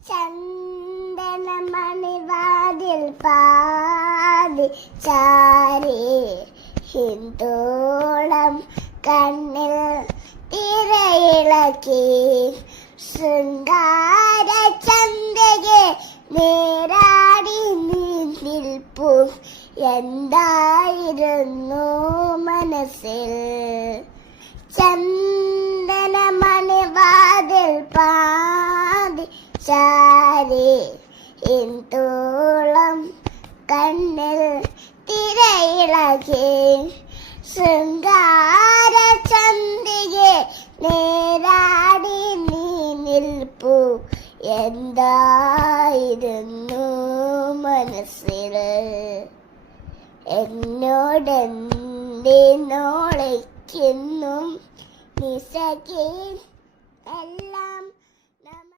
ചന്ദനമണിവാതിൽ പാതി ചാരി ഹിന്ദോളം കണ്ണിൽ തിരയിളക്കി ശൃംഗാര ചന്ദ്രകെ നേരാടി നിൽപ്പു എന്തായിരുന്നു മനസ്സിൽ ചന്ദനമണിവാതിൽ പാതി ചാരി ഹിന്ദോളം കണ്ണിൽ തിരയിളകി ശൃംഗാര ചന്ദ്രികെ നേരാടി നീ നിൽപ്പു എന്തായിരുന്നു മനസ്സിൽ എന്നോടെന്തിനോളിക്കുന്നു നിസകെ എല്ലാം